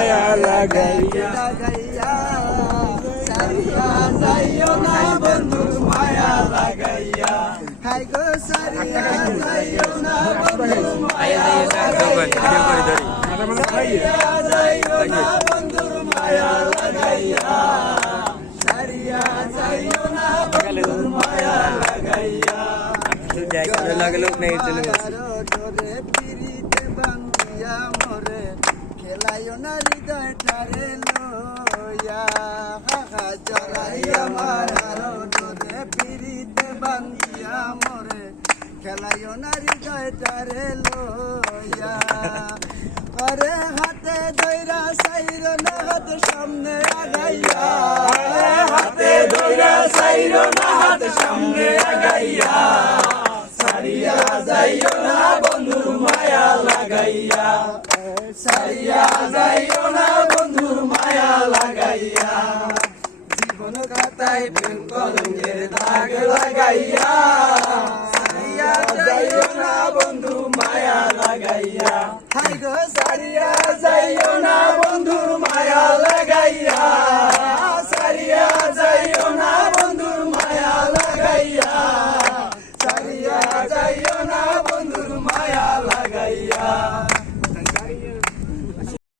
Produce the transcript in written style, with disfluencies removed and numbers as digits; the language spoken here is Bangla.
মায়া লাগাইয়া সারিয়া যাইও না বন্ধু মায়া লাগাইয়া হাই গো সারিয়া যাইও না বন্ধু মায়া লাগাইয়া সারিয়া যাইও না বন্ধু মায়া লাগাইয়া সারিয়া যাইও না বন্ধু মায়া লাগাইয়া লাগলো নেই চলে তোরে পিরিতে বান্ধিয়া মরে খেলাইও না হৃদয়টারে লইয়া হাহা জড়াই আমার আরো তোরে পিরিতে বান্ধিয়া মরে খেলাইও না হৃদয়টারে লইয়া করে হাতে ধইরা সাইর না হাত সামনে আগাইয়া হাতে ধইরা সাইর না হাত সামনে আগাইয়া সারিয়া যাইও না বন্ধুর মায়া লাগাইয়া সারিয়া যাইও না বন্ধুর মায়া লাগাইয়া জীবন খাতায় প্রেম কলঙ্কের দাগ লাগাইয়া সারিয়া যাইও না বন্ধু মায়া লাগাইয়া হাই গো সারিয়া যাইও না বন্ধুর মায়া লাগাইয়া